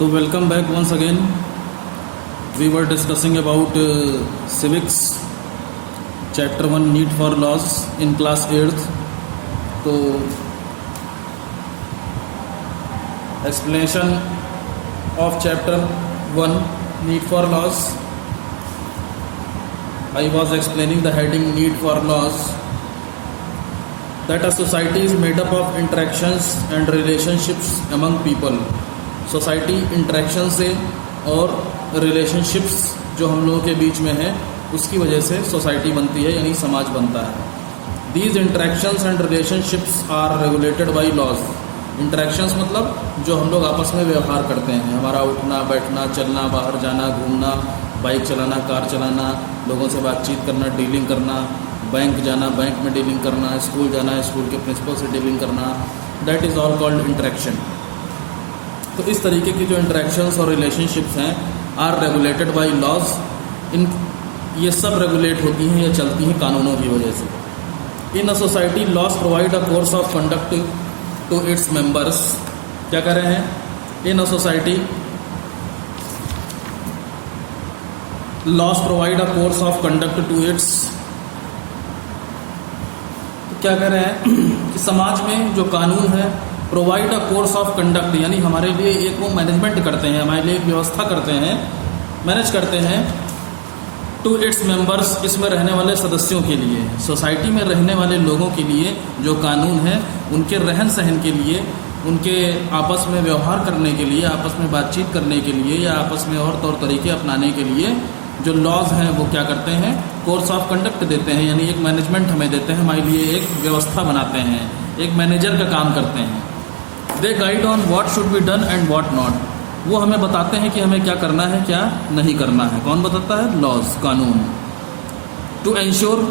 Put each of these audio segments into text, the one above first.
तो welcome back once again. We were discussing about civics chapter 1 need for laws in class 8th। तो explanation of chapter 1 need for laws, I was explaining the heading need for laws that a society is made up of interactions and relationships among people। Society interaction से और relationships जो हम लोगों के बीच में है उसकी वजह से सोसाइटी बनती है, यानी समाज बनता है। These interactions and relationships are regulated by laws. Interactions मतलब जो हम लोग आपस में व्यवहार करते हैं, हमारा उठना बैठना चलना बाहर जाना घूमना, बाइक चलाना कार चलाना, लोगों से बातचीत करना, डीलिंग करना, बैंक जाना बैंक में डीलिंग करना, स्कूल जाना स्कूल के प्रिंसिपल से डीलिंग करना, that is all called interaction. तो इस तरीके की जो इंटरेक्शंस और रिलेशनशिप्स हैं आर रेगुलेटेड बाय लॉज। इन ये सब रेगुलेट होती हैं या चलती हैं कानूनों की वजह से। In a society laws provide a course of conduct to its members. क्या कह रहे हैं? In a society laws provide a course of conduct to its. क्या कह रहे हैं कि समाज में जो कानून है provide a course of conduct, यानी हमारे लिए एक वो मैनेजमेंट करते हैं, हमारे लिए एक व्यवस्था करते हैं, मैनेज करते हैं टू इट्स मेंबर्स, इसमें रहने वाले सदस्यों के लिए, सोसाइटी में रहने वाले लोगों के लिए जो कानून है उनके रहन सहन के लिए, उनके आपस में व्यवहार करने के लिए, आपस में बातचीत करने के लिए या आपस में और तौर तरीके अपनाने के लिए जो लॉज हैं वो क्या करते हैं? कोर्स ऑफ कंडक्ट देते हैं, यानी एक मैनेजमेंट हमें देते हैं, हमारे लिए एक व्यवस्था बनाते हैं, एक मैनेजर का काम करते हैं। They guide on what should be done and what not. वो हमें बताते हैं कि हमें क्या करना है क्या नहीं करना है। कौन बताता है? लॉज, कानून। To ensure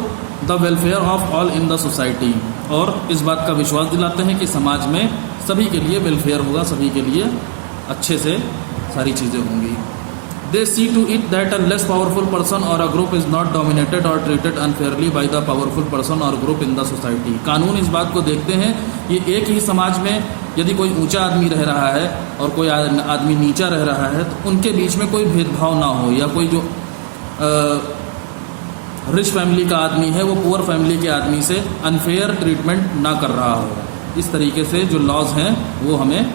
the welfare of all in the society, और इस बात का विश्वास दिलाते हैं कि समाज में सभी के लिए वेलफेयर होगा, सभी के लिए अच्छे से सारी चीज़ें होंगी। They see to it that a less powerful person or a group is not dominated or treated unfairly by the powerful person or group in the society। कानून इस बात को देखते हैं कि एक ही समाज में यदि कोई ऊंचा आदमी रह रहा है और कोई आदमी नीचा रह रहा है तो उनके बीच में कोई भेदभाव ना हो, या कोई जो रिच फैमिली का आदमी है वो पुअर फैमिली के आदमी से अनफेयर ट्रीटमेंट ना कर रहा हो। इस तरीके से जो लॉज हैं वो हमें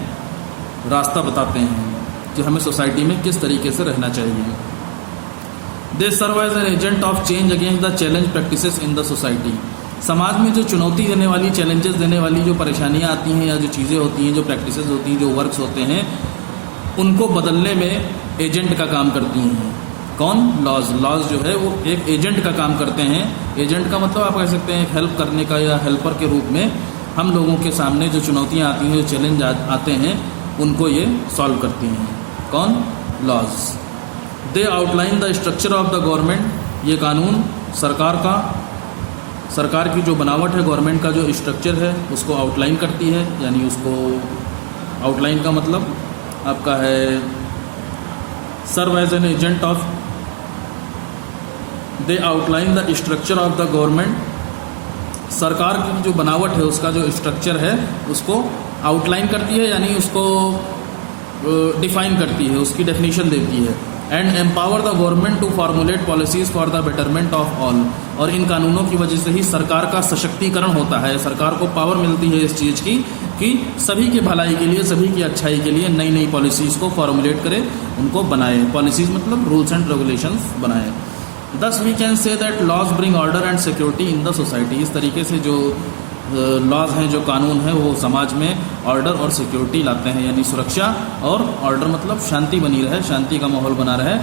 रास्ता बताते हैं कि हमें सोसाइटी में किस तरीके से रहना चाहिए। They serve as an agent of change against the challenge practices in the society. समाज में जो चुनौती देने वाली, चैलेंजेस देने वाली जो परेशानियां आती हैं या जो चीज़ें होती हैं, जो प्रैक्टिसेस होती हैं, जो वर्क्स होते हैं, उनको बदलने में एजेंट का काम करती हैं। कौन? लॉज। लॉज जो है वो एक एजेंट का काम करते हैं। एजेंट का मतलब आप कह सकते हैं हेल्प करने का या हेल्पर के रूप में हम लोगों के सामने जो चुनौतियाँ आती हैं, जो चैलेंज आते हैं, उनको ये सॉल्व करती हैं। कौन? Laws. They outline the structure of the government. ये कानून सरकार की जो बनावट है, गवर्नमेंट का जो स्ट्रक्चर है उसको आउटलाइन करती है, यानी उसको आउटलाइन का मतलब आपका है serve as an agent of. They outline the structure of the government. सरकार की जो बनावट है उसका जो स्ट्रक्चर है उसको आउटलाइन करती है, यानी उसको डिफाइन करती है, उसकी डेफिनेशन देती है। And empower the government to formulate policies for the betterment of all. और इन कानूनों की वजह से ही सरकार का सशक्तिकरण होता है, सरकार को पावर मिलती है इस चीज़ की कि सभी के भलाई के लिए, सभी की अच्छाई के लिए नई नई पॉलिसीज़ को फॉर्मुलेट करे, उनको बनाए। पॉलिसीज़ मतलब रूल्स एंड रेगुलेशंस बनाए। Thus we can say that laws bring order and security in the society. इस तरीके से जो लॉज हैं, जो कानून है, वो समाज में ऑर्डर और सिक्योरिटी लाते हैं, यानी सुरक्षा और ऑर्डर मतलब शांति बनी रहे, शांति का माहौल बना रहे,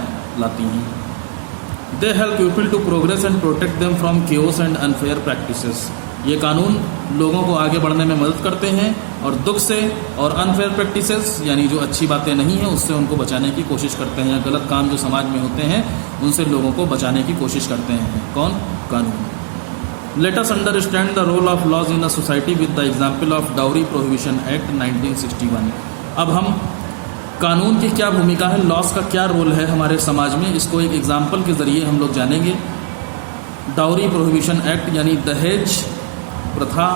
लाती हैं। They help people to progress and protect them from chaos and unfair practices. ये कानून लोगों को आगे बढ़ने में मदद करते हैं और दुख से और अनफेयर प्रैक्टिसेस यानी जो अच्छी बातें नहीं हैं उससे उनको बचाने की कोशिश करते हैं, या गलत काम जो समाज में होते हैं उनसे लोगों को बचाने की कोशिश करते हैं। कौन? कानून। Let us understand the role of laws in a society with the example of Dowry Prohibition Act 1961। अब हम कानून की क्या भूमिका है, लॉज का क्या रोल है हमारे समाज में, इसको एक एग्जाम्पल के ज़रिए हम लोग जानेंगे। डाउरी प्रोहिबिशन एक्ट यानी दहेज प्रथा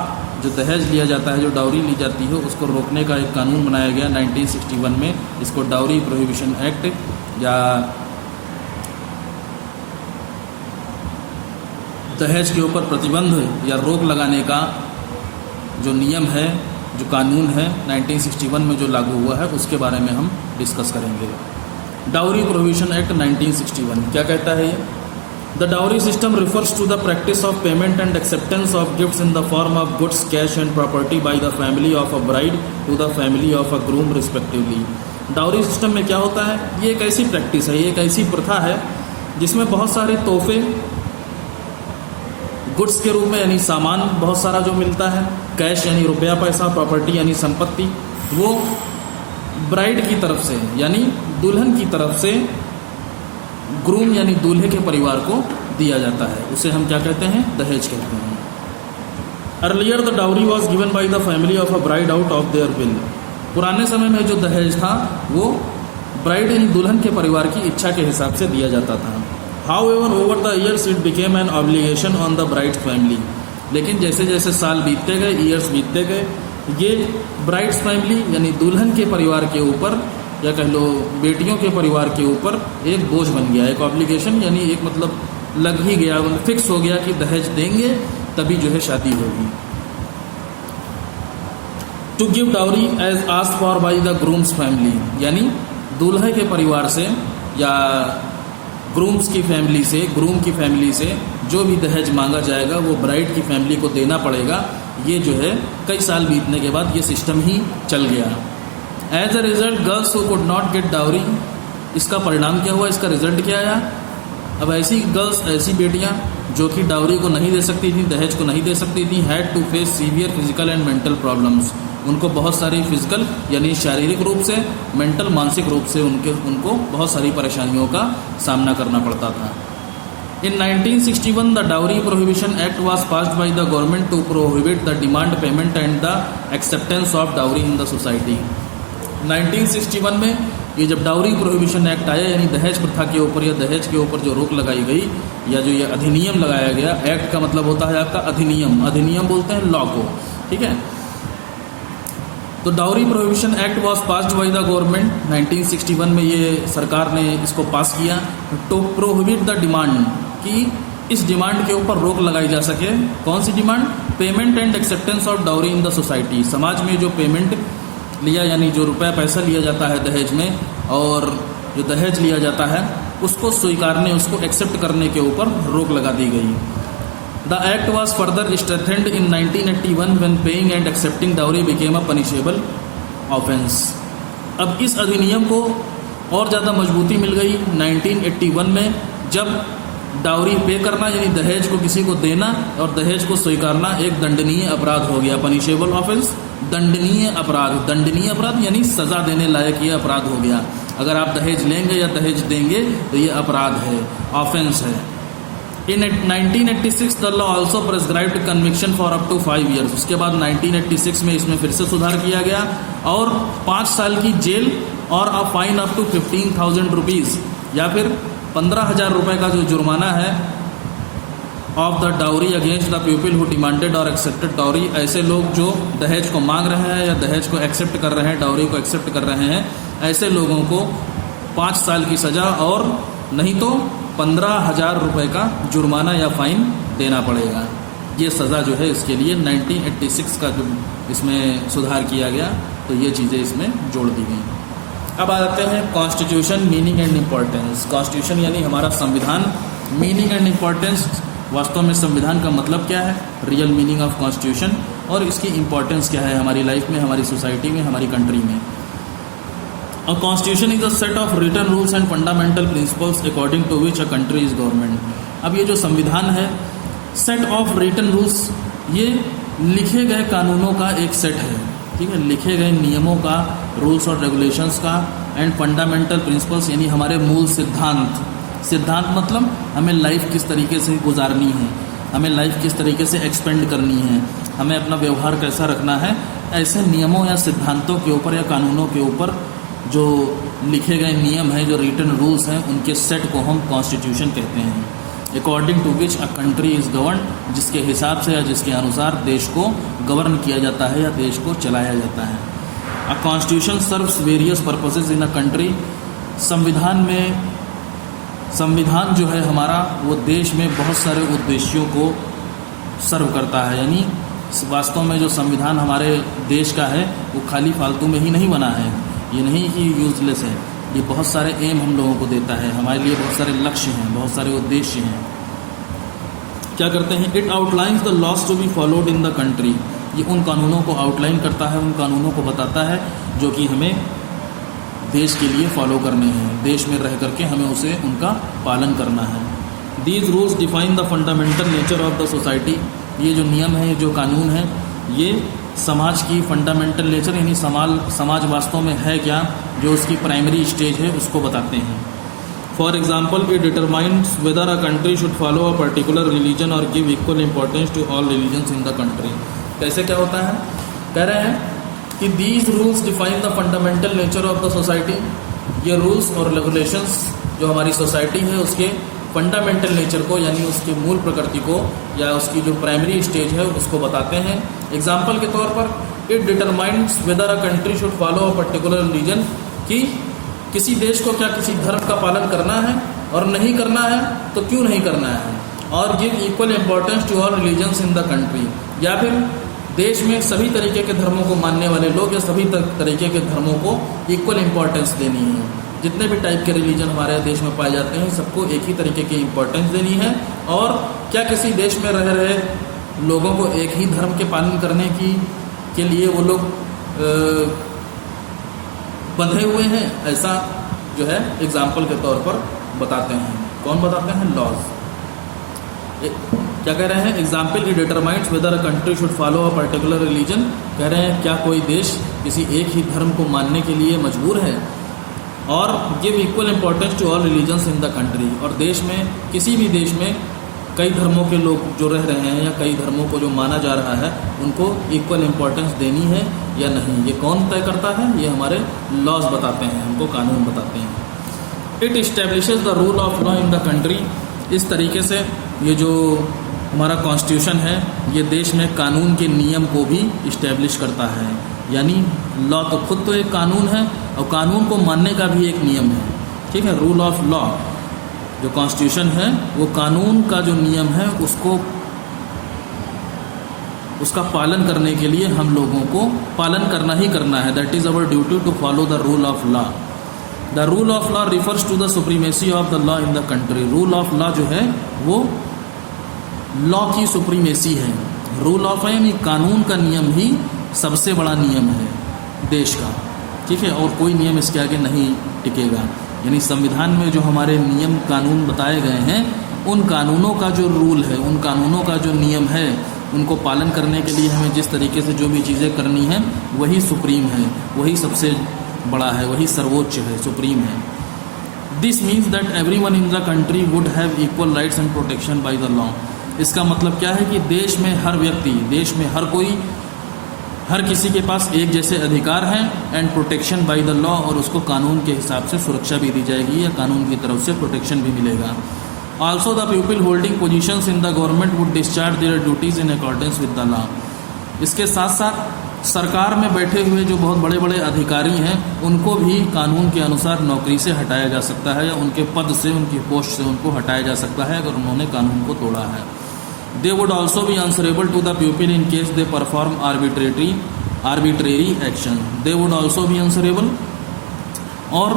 जो दहेज लिया जाता है, जो डाउरी ली जाती है, उसको रोकने का एक कानून बनाया गया 1961 में। इसको डाउरी प्रोहिबिशन एक्ट या दहेज के ऊपर प्रतिबंध या रोक लगाने का जो नियम है, जो कानून है 1961 में जो लागू हुआ है, उसके बारे में हम डिस्कस करेंगे। डाउरी प्रोहिबिशन एक्ट 1961 क्या कहता है ये? The dowry system refers to the practice of payment and acceptance of gifts in the form of goods, cash and property by the family of a bride to the family of a groom respectively. Dowry system में क्या होता है? ये एक ऐसी practice है, ये एक ऐसी प्रथा है जिसमें बहुत सारे तोहफे गुड्स के रूप में, यानी सामान बहुत सारा जो मिलता है, कैश यानी रुपया पैसा, प्रॉपर्टी यानी संपत्ति, वो ब्राइड की तरफ से यानी दुल्हन की तरफ से ग्रूम यानी दूल्हे के परिवार को दिया जाता है। उसे हम क्या कहते हैं? दहेज कहते हैं। Earlier the dowry was given by the family of a bride out of their will. पुराने समय में जो दहेज था वो ब्राइड यानी दुल्हन के परिवार की इच्छा के हिसाब से दिया जाता था। However, over the years it became an obligation on the bride's family। लेकिन जैसे जैसे साल बीतते गए, ईयर्स बीतते गए, ये ब्राइड्स फैमिली यानी दुल्हन के परिवार के ऊपर या कह लो बेटियों के परिवार के ऊपर एक बोझ बन गया, एक ऑब्लिगेशन यानी एक मतलब लग ही गया, फिक्स हो गया कि दहेज देंगे तभी जो है शादी होगी। To give dowry as asked for by the groom's family, यानी दूल्हे के परिवार से या ग्रूम्स की फैमिली से, ग्रूम की फैमिली से जो भी दहेज मांगा जाएगा वो ब्राइड की फैमिली को देना पड़ेगा। ये जो है कई साल बीतने के बाद ये सिस्टम ही चल गया। As a result girls who could not get dowry, इसका परिणाम क्या हुआ, इसका रिजल्ट क्या आया? अब ऐसी गर्ल्स, ऐसी बेटियां जो कि डाउरी को नहीं दे सकती थी, दहेज को नहीं दे सकती थी, had to face severe physical and mental problems. उनको बहुत सारी फिजिकल यानी शारीरिक रूप से, मेंटल मानसिक रूप से उनको बहुत सारी परेशानियों का सामना करना पड़ता था। In 1961 the dowry prohibition act was passed by the government to prohibit the demand, payment and the acceptance of dowry in the society. 1961 में ये जब डाउरी प्रोहिबिशन एक्ट आया, यानी दहेज प्रथा के ऊपर या दहेज के ऊपर जो रोक लगाई गई या जो ये अधिनियम लगाया गया, एक्ट का मतलब होता है आपका अधिनियम, अधिनियम बोलते हैं लॉ को, ठीक है। तो dowry prohibition act was passed by the government 1961 में ये सरकार ने इसको पास किया टू प्रोहिबिट द डिमांड, कि इस डिमांड के ऊपर रोक लगाई जा सके। कौन सी demand? Payment and acceptance of dowry in the society. समाज में जो पेमेंट लिया यानी जो रुपया पैसा लिया जाता है दहेज में, और जो दहेज लिया जाता है उसको स्वीकारने, उसको एक्सेप्ट करने के ऊपर रोक लगा दी गई। The act was further strengthened in 1981 when paying and accepting dowry became a punishable offence. अब इस अधिनियम को और ज़्यादा मजबूती मिल गई 1981 में, जब डाउरी पे करना यानी दहेज को किसी को देना और दहेज को स्वीकारना एक दंडनीय अपराध हो गया। पनिशेबल ऑफेंस, दंडनीय अपराध। दंडनीय अपराध यानी सजा देने लायक ये अपराध हो गया। अगर आप दहेज लेंगे या दहेज देंगे तो ये अपराध है, ऑफेंस है। In 1986 the law also prescribed conviction for up to 5 years. उसके बाद 1986 में इसमें फिर से सुधार किया गया और 5 साल की जेल और a fine up to 15,000 rupees या फिर 15,000 रुपये का जो जुर्माना है of the dowry against the people who demanded और एक्सेप्टेड डाउरी। ऐसे लोग जो दहेज को मांग रहे हैं या दहेज को एक्सेप्ट कर रहे हैं, डाउरी को एक्सेप्ट कर रहे हैं, ऐसे लोगों को 5 साल की सज़ा और नहीं तो 15,000 रुपये का जुर्माना या फाइन देना पड़ेगा। ये सज़ा जो है इसके लिए 1986 का जो इसमें सुधार किया गया, तो ये चीज़ें इसमें जोड़ दी गई। अब आते हैं constitution, meaning and importance. Constitution यानी हमारा संविधान, मीनिंग एंड इम्पोर्टेंस, वास्तव में संविधान का मतलब क्या है, रियल मीनिंग ऑफ कॉन्स्टिट्यूशन, और इसकी इम्पोर्टेंस क्या है हमारी लाइफ में, हमारी सोसाइटी में, हमारी कंट्री में। A constitution is a set of written rules and fundamental principles according to which a country is government। अब ये जो संविधान है, सेट ऑफ रिटन रूल्स, ये लिखे गए कानूनों का एक सेट है, ठीक है, लिखे गए नियमों का, रूल्स और रेगुलेशंस का, एंड फंडामेंटल प्रिंसिपल्स यानी हमारे मूल सिद्धांत। सिद्धांत मतलब हमें लाइफ किस तरीके से गुजारनी है, हमें लाइफ किस तरीके से एक्सपेंड करनी है, हमें अपना व्यवहार कैसा रखना है, ऐसे नियमों या सिद्धांतों के ऊपर या कानूनों के ऊपर जो लिखे गए नियम हैं, जो रिटन रूल्स हैं, उनके सेट को हम कॉन्स्टिट्यूशन कहते हैं। According to which a country is govern, जिसके हिसाब से या जिसके अनुसार देश को गवर्न किया जाता है या देश को चलाया जाता है। A constitution serves various purposes in a country. संविधान जो है हमारा वो देश में बहुत सारे उद्देश्यों को सर्व करता है, यानी वास्तव में जो संविधान हमारे देश का है वो खाली फालतू में ही नहीं बना है, ये नहीं कि यूजलेस है, ये बहुत सारे एम हम लोगों को देता है, हमारे लिए बहुत सारे लक्ष्य हैं, बहुत सारे उद्देश्य हैं। क्या करते हैं? It outlines the laws to be followed in the country. ये उन कानूनों को आउटलाइन करता है, उन कानूनों को बताता है जो कि हमें देश के लिए फॉलो करने हैं, देश में रह करके हमें उसे उनका पालन करना है। These rules define the fundamental nature of the society. ये जो नियम है, जो कानून है, ये समाज की फंडामेंटल नेचर यानी समाज वास्तव में है क्या, जो उसकी प्राइमरी स्टेज है उसको बताते हैं। For example, it determines whether a country should follow a particular religion और give equal importance to all religions in the country. कैसे क्या होता है? कह रहे हैं कि these rules define the fundamental nature of the society. ये रूल्स और रेगुलेशंस जो हमारी सोसाइटी है उसके फंडामेंटल नेचर को यानी उसके मूल प्रकृति को या उसकी जो प्राइमरी स्टेज है उसको बताते हैं। एग्जाम्पल के तौर पर, it determines whether a country should follow a particular religion, कि किसी देश को क्या किसी धर्म का पालन करना है और नहीं करना है तो क्यों नहीं करना है, और give equal importance to all religions in the country, या फिर देश में सभी तरीके के धर्मों को मानने वाले लोग या सभी तरीके के धर्मों को इक्वल इंपॉर्टेंस देनी है। जितने भी टाइप के रिलीजन हमारे देश में पाए जाते हैं सबको एक ही तरीके की इंपॉर्टेंस देनी है। और क्या किसी देश में रह रहे लोगों को एक ही धर्म के पालन करने के लिए वो लोग बंधे हुए हैं, ऐसा जो है एग्जाम्पल के तौर पर बताते हैं। कौन बताते हैं? लॉज। क्या कह रहे हैं? Example, it determines whether a country should follow a particular religion. कह रहे हैं क्या कोई देश किसी एक ही धर्म को मानने के लिए मजबूर है, और give equal importance to all religions in the country, और देश में किसी भी देश में कई धर्मों के लोग जो रह रहे हैं या कई धर्मों को जो माना जा रहा है उनको इक्वल इंपॉर्टेंस देनी है या नहीं, ये कौन तय करता है? ये हमारे लॉज बताते हैं, हमको कानून बताते हैं। It establishes the rule of law in the country. इस तरीके से ये जो हमारा कॉन्स्टिट्यूशन है ये देश में कानून के नियम को भी इस्टेब्लिश करता है, यानी लॉ तो खुद तो एक कानून है और कानून को मानने का भी एक नियम है। ठीक है, रूल ऑफ लॉ जो कॉन्स्टिट्यूशन है वो कानून का जो नियम है उसका पालन करने के लिए हम लोगों को पालन करना ही करना है। That is our duty to follow the rule of law. The rule of law refers to the supremacy of the law in the country. Rule of law जो है वो लॉ की सुप्रीमेसी है। रूल ऑफ यानी कानून का नियम ही सबसे बड़ा नियम है देश का। ठीक है, और कोई नियम इसके आगे नहीं टिकेगा। यानी संविधान में जो हमारे नियम कानून बताए गए हैं उन कानूनों का जो रूल है, उन कानूनों का जो नियम है, उनको पालन करने के लिए हमें जिस तरीके से जो भी चीज़ें करनी है वही सुप्रीम है, वही सबसे बड़ा है, वही सर्वोच्च है, सुप्रीम है। This means that everyone in the country would have equal rights and protection by the law. इसका मतलब क्या है कि देश में हर व्यक्ति, देश में हर कोई, हर किसी के पास एक जैसे अधिकार हैं and protection by the law, और उसको कानून के हिसाब से सुरक्षा भी दी जाएगी या कानून की तरफ से प्रोटेक्शन भी मिलेगा। Also the people holding positions in the government would discharge their duties in accordance with the law. इसके साथ साथ सरकार में बैठे हुए जो बहुत बड़े बड़े अधिकारी हैं उनको भी कानून के अनुसार नौकरी से हटाया जा सकता है या उनके पद से, उनकी पोस्ट से उनको हटाया जा सकता है अगर उन्होंने कानून को तोड़ा है। They would also be answerable to the people in case they perform arbitrary action. They would also be answerable। और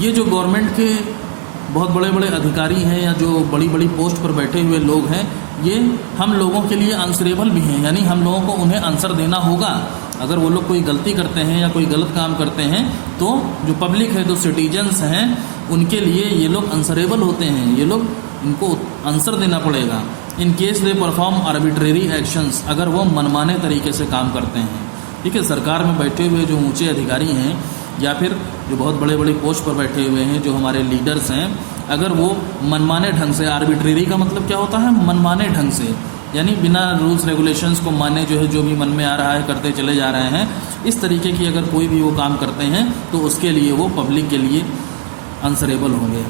ये जो गवर्नमेंट के बहुत बड़े बड़े अधिकारी हैं या जो बड़ी बड़ी पोस्ट पर बैठे हुए लोग हैं ये हम लोगों के लिए आंसरेबल भी हैं, यानी हम लोगों को उन्हें आंसर देना होगा। अगर वो लोग कोई गलती करते हैं या कोई गलत काम करते हैं तो जो पब्लिक है, जो सिटीजन्स हैं, उनके लिए ये लोग आंसरेबल होते हैं, ये लोग इनको आंसर देना पड़ेगा। In case they perform arbitrary actions, अगर वो मनमाने तरीके से काम करते हैं। ठीक है, सरकार में बैठे हुए जो ऊंचे अधिकारी हैं या फिर जो बहुत बड़े बड़े पोस्ट पर बैठे हुए हैं, जो हमारे लीडर्स हैं, अगर वो मनमाने ढंग से, आर्बिट्रेरी का मतलब क्या होता है? मनमाने ढंग से, यानी बिना रूल्स रेगुलेशंस को माने जो है जो भी मन में आ रहा है करते चले जा रहे हैं, इस तरीके की अगर कोई भी वो काम करते हैं तो उसके लिए वो पब्लिक के लिए आंसरेबल होंगे।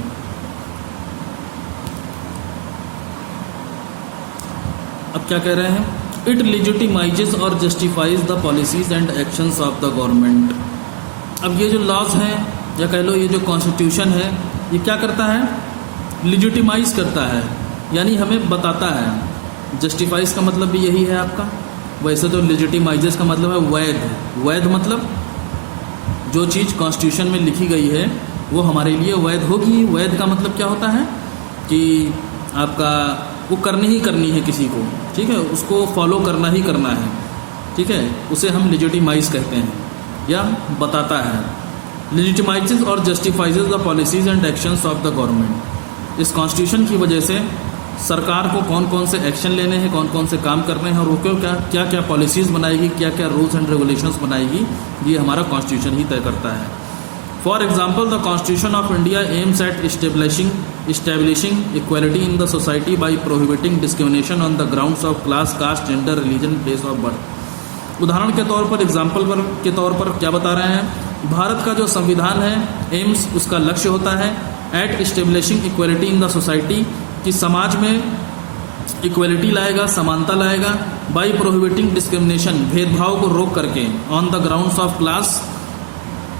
अब क्या कह रहे हैं? इट लेजिटिमाइजेज और justifies the policies and actions of the government. अब ये जो लॉज हैं या कह लो ये जो कॉन्स्टिट्यूशन है ये क्या करता है, लेजिटिमाइज करता है, यानी हमें बताता है। जस्टिफाइज का मतलब भी यही है आपका, वैसे तो लेजिटिमाइजेज का मतलब है वैध। वैध मतलब जो चीज़ कॉन्स्टिट्यूशन में लिखी गई है वो हमारे लिए वैध होगी। वैध का मतलब क्या होता है कि आपका वो करनी ही करनी है किसी को, ठीक है, उसको फॉलो करना ही करना है, ठीक है, उसे हम लेजिटिमाइज कहते हैं या बताता है। लेजिटिमाइजेज और justifies the policies and actions of the government. इस कॉन्स्टिट्यूशन की वजह से सरकार को कौन कौन से एक्शन लेने हैं, कौन कौन से काम करने हैं और वो क्या क्या पॉलिसीज़ बनाएगी, क्या क्या रूल्स एंड रेगुलेशंस बनाएगी, ये हमारा कॉन्स्टिट्यूशन ही तय करता है। For example the constitution of India aims at establishing equality in the society by prohibiting discrimination on the grounds of class, caste, gender, religion, place of birth. उदाहरण के तौर पर, एग्जाम्पल के तौर पर क्या बता रहे हैं, भारत का जो संविधान है एम्स उसका लक्ष्य होता है at establishing equality in the society, कि समाज में इक्वलिटी लाएगा, समानता लाएगा, बाई प्रोहिबिटिंग डिस्क्रिमिनेशन, भेदभाव को रोक करके, on the grounds of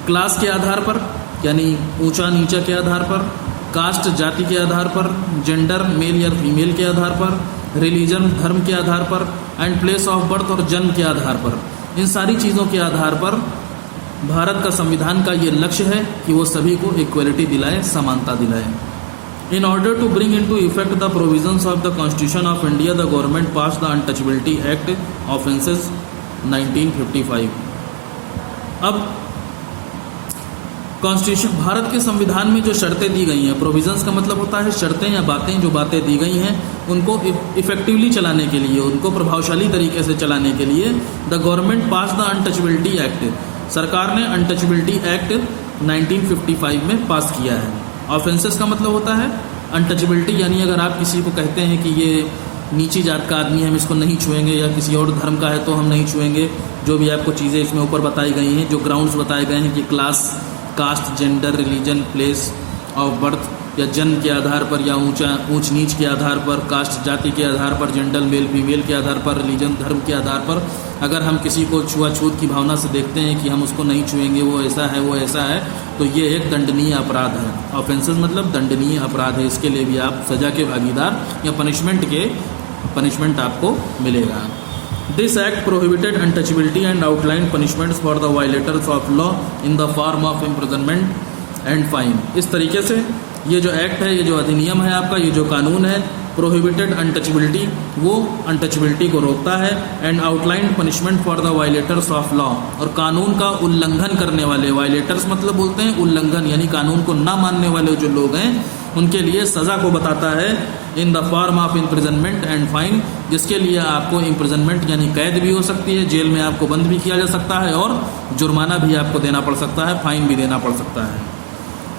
class के आधार पर यानी ऊंचा नीचा के आधार पर, कास्ट जाति के आधार पर, जेंडर मेल या फीमेल के आधार पर, रिलीजन धर्म के आधार पर, एंड प्लेस ऑफ बर्थ और जन्म के आधार पर। इन सारी चीज़ों के आधार पर भारत का संविधान का ये लक्ष्य है कि वो सभी को इक्वलिटी दिलाए, समानता दिलाए। In order to bring into effect the provisions of the Constitution of India, the government passed the Untouchability Act offences 1955। अब कॉन्स्टिट्यूशन, भारत के संविधान में जो शर्तें दी गई हैं, प्रोविजंस का मतलब होता है शर्तें या बातें, जो बातें दी गई हैं उनको इफेक्टिवली चलाने के लिए, उनको प्रभावशाली तरीके से चलाने के लिए the government pass the untouchability act, सरकार ने अनटचेबिलिटी एक्ट 1955 में पास किया है। ऑफेंसेस का मतलब होता है अनटचेबिलिटी, यानी अगर आप किसी को कहते हैं कि ये नीची जात का आदमी है, हम इसको नहीं छुएंगे, या किसी और धर्म का है तो हम नहीं छुएंगे, जो भी आपको चीज़ें इसमें ऊपर बताई गई हैं, जो ग्राउंड्स बताए गए हैं कि class, caste, gender, religion, place of birth, या जन्म के आधार पर, या ऊंच नीच के आधार पर, कास्ट जाति के आधार पर, जेंडर मेल फीमेल के आधार पर, रिलीजन धर्म के आधार पर, अगर हम किसी को छुआछूत की भावना से देखते हैं कि हम उसको नहीं छुएंगे, वो ऐसा है, वो ऐसा है, तो ये एक दंडनीय अपराध है। ऑफेंसेस मतलब दंडनीय अपराध है, इसके लिए भी आप सजा के भागीदार या पनिशमेंट आपको मिलेगा। This act prohibited untouchability and outline punishments for the violators of law in the form of imprisonment and fine. इस तरीके से ये जो एक्ट है, ये जो अधिनियम है आपका, ये जो कानून है, प्रोहिबिटेड अनटचेबिलिटी, वो अनटचेबिलिटी को रोकता है, and outline punishment for the violators of law, और कानून का उल्लंघन करने वाले, वायलेटर्स मतलब बोलते हैं उल्लंघन, यानी कानून को ना मानने वाले जो लोग हैं उनके लिए सज़ा को बताता है इन the form of imprisonment and fine, जिसके लिए आपको इम्प्रिजनमेंट यानी कैद भी हो सकती है, जेल में आपको बंद भी किया जा सकता है, और जुर्माना भी आपको देना पड़ सकता है, फाइन भी देना पड़ सकता है।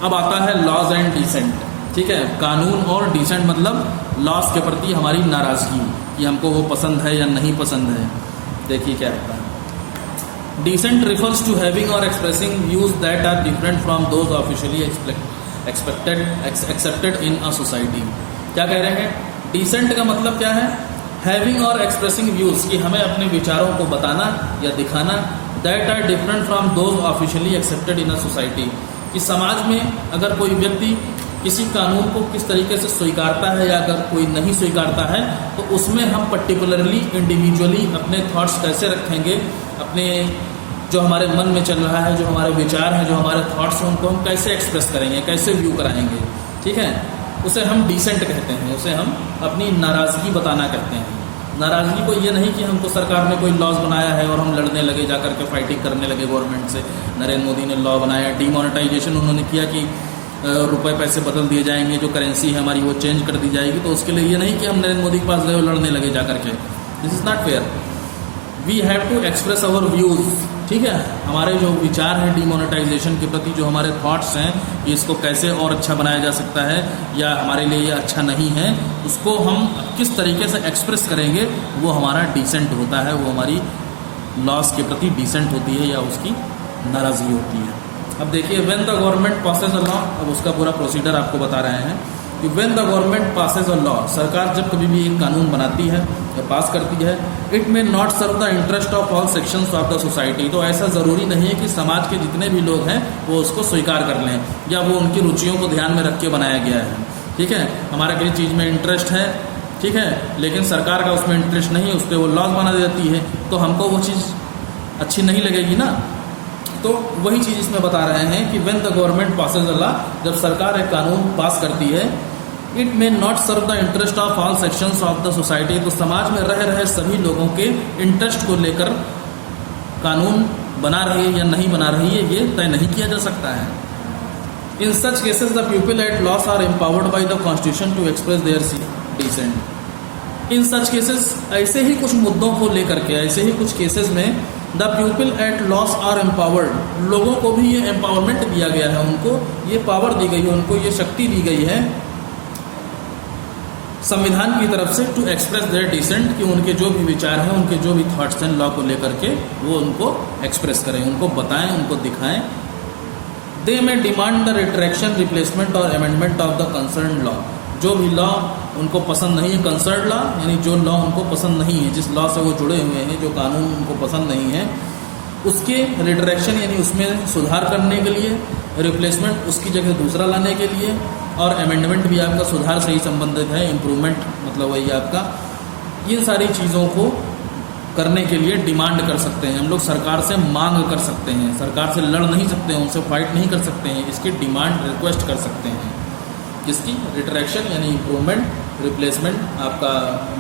अब आता है लॉज एंड डिसेंट, ठीक है, कानून और डिसेंट मतलब लॉज के प्रति हमारी नाराज़गी, कि हमको वो पसंद है या नहीं पसंद है। देखिए क्या होता है। डिसेंट रिफर्स टू हैविंग और expressing views that are different from those officially accepted in a society. क्या कह रहे हैं? डिसेंट का मतलब क्या है? हैविंग और एक्सप्रेसिंग व्यूज, कि हमें अपने विचारों को बताना या दिखाना, that are different from those officially accepted in a society, कि समाज में अगर कोई व्यक्ति किसी कानून को किस तरीके से स्वीकारता है या अगर कोई नहीं स्वीकारता है, तो उसमें हम पर्टिकुलरली इंडिविजुअली अपने थॉट्स कैसे रखेंगे, अपने जो हमारे मन में चल रहा है, जो हमारे विचार हैं, जो हमारे थॉट्स हैं, उनको हम कैसे एक्सप्रेस करेंगे, कैसे व्यू कराएंगे, ठीक है, उसे हम डिसेंट कहते हैं, उसे हम अपनी नाराज़गी बताना कहते हैं। नाराज़गी को ये नहीं कि हमको सरकार ने कोई लॉज बनाया है और हम लड़ने लगे, जा करके फाइटिंग करने लगे गवर्नमेंट से। नरेंद्र मोदी ने लॉ बनाया, डीमोनेटाइजेशन उन्होंने किया कि रुपए पैसे बदल दिए जाएंगे, जो करेंसी है हमारी वो चेंज कर दी जाएगी, तो उसके लिए ये नहीं कि हम नरेंद्र मोदी के पास गए और लड़ने लगे जा करके। This is not fair. We have to express our views, ठीक है, हमारे जो विचार हैं डीमोनेटाइजेशन के प्रति, जो हमारे थॉट्स हैं कि इसको कैसे और अच्छा बनाया जा सकता है या हमारे लिए ये अच्छा नहीं है, उसको हम किस तरीके से एक्सप्रेस करेंगे, वो हमारा डिसेंट होता है, वो हमारी लॉस के प्रति डिसेंट होती है या उसकी नाराज़गी होती है। अब देखिए, when the government passes a law, अब उसका पूरा प्रोसीजर आपको बता रहे हैं कि when the government passes a law, सरकार जब कभी भी एक कानून बनाती है, पास करती है। It may not serve the interest of all sections of the society, तो ऐसा ज़रूरी नहीं है कि समाज के जितने भी लोग हैं वो उसको स्वीकार कर लें या वो उनकी रुचियों को ध्यान में रख के बनाया गया है। ठीक है, हमारा किसी चीज़ में इंटरेस्ट है, ठीक है, लेकिन सरकार का उसमें इंटरेस्ट नहीं, उस पर वो लॉस बना देती है, तो हमको वो चीज़ अच्छी नहीं लगेगी ना। तो वही चीज़ इसमें बता रहे हैं कि when the government passes a law, जब सरकार एक कानून पास करती है, it may not serve the interest of all sections of the society, तो समाज में रह रहे सभी लोगों के इंटरेस्ट को लेकर कानून बना रही है या नहीं बना रही है ये तय नहीं किया जा सकता है। In such cases the people at loss are empowered by the constitution to express their dissent. In such cases, ऐसे ही कुछ मुद्दों को लेकर के, ऐसे ही कुछ केसेस में the people at loss are empowered, लोगों को भी ये एम्पावरमेंट दिया गया है, उनको ये पावर दी गई है, उनको ये शक्ति दी गई है संविधान की तरफ से टू एक्सप्रेस देयर डिसेंट, कि उनके जो भी विचार हैं, उनके जो भी थॉट्स हैं लॉ को लेकर के वो उनको एक्सप्रेस करें, उनको बताएं, उनको दिखाएं। दे में डिमांड द रिट्रैक्शन, रिप्लेसमेंट और amendment of the concern law, जो भी लॉ उनको पसंद नहीं है, कंसर्न लॉ यानी जो लॉ उनको पसंद नहीं है, जिस लॉ से वो जुड़े हुए हैं, जो कानून उनको पसंद नहीं है, उसके रिट्रैक्शन यानी उसमें सुधार करने के लिए, रिप्लेसमेंट उसकी जगह दूसरा लाने के लिए, और अमेंडमेंट भी आपका सुधार से ही संबंधित है, इम्प्रूवमेंट मतलब वही आपका, इन सारी चीज़ों को करने के लिए डिमांड कर सकते हैं हम लोग, सरकार से मांग कर सकते हैं, सरकार से लड़ नहीं सकते हैं, उनसे फाइट नहीं कर सकते हैं, इसकी डिमांड रिक्वेस्ट कर सकते हैं। जिसकी रिट्रैक्शन यानी इम्प्रूवमेंट, रिप्लेसमेंट आपका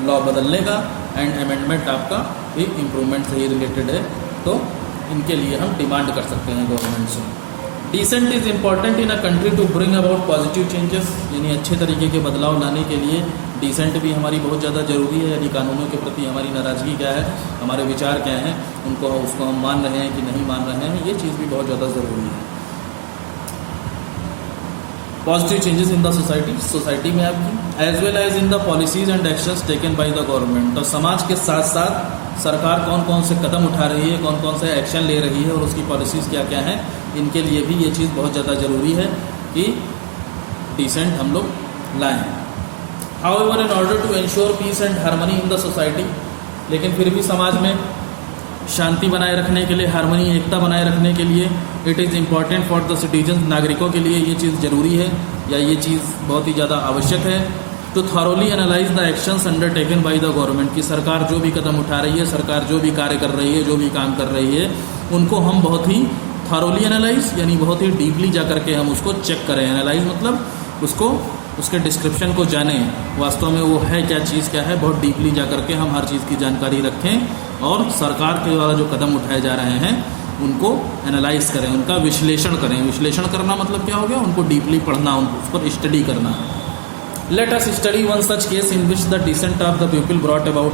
लॉ बदलने का, एंड अमेंडमेंट आपका भी इम्प्रूवमेंट से ही रिलेटेड है, तो इनके लिए हम डिमांड कर सकते हैं गवर्नमेंट से। Dissent is important in a country to bring about positive changes, यानी अच्छे तरीके के बदलाव लाने के लिए डिसेंट भी हमारी बहुत ज़्यादा ज़रूरी है। यानी कानूनों के प्रति हमारी नाराज़गी क्या है, हमारे विचार क्या हैं, उसको हम मान रहे हैं कि नहीं मान रहे हैं, ये चीज़ भी बहुत ज़्यादा ज़रूरी है। Positive changes in the society में आपकी, as well as in the policies and actions taken by the government, तो समाज के साथ साथ सरकार कौन कौन से कदम उठा रही है, कौन कौन से एक्शन ले रही है, और उसकी पॉलिसीज़ क्या क्या हैं, इनके लिए भी ये चीज़ बहुत ज़्यादा ज़रूरी है कि डिसेंट हम लोग लाएँ। However in order to ensure peace and harmony in the society, लेकिन फिर भी समाज में शांति बनाए रखने के लिए, हार्मनी एकता बनाए रखने के लिए, it is important for the citizen, नागरिकों के लिए ये चीज़ ज़रूरी है या ये चीज़ बहुत ही ज़्यादा आवश्यक है। To thoroughly analyse the actions undertaken by the government, की सरकार जो भी कदम उठा रही है, सरकार जो भी कार्य कर रही है, जो भी काम कर रही है, उनको हम बहुत ही थॉरोली एनालाइज यानी बहुत ही डीपली जा करके हम उसको चेक करें। एनालाइज मतलब उसको, उसके डिस्क्रिप्शन को जानें, वास्तव में वो है क्या चीज़ क्या है, बहुत डीपली जा करके हम हर चीज़ की जानकारी रखें, और सरकार के द्वारा जो कदम उठाए जा रहे हैं उनको एनालाइज करें, उनका विश्लेषण करें। विश्लेषण करना मतलब क्या हो गया, उनको डीपली पढ़ना, उनको उस पर स्टडी करना। Let us study one such case in which the descent of the people brought about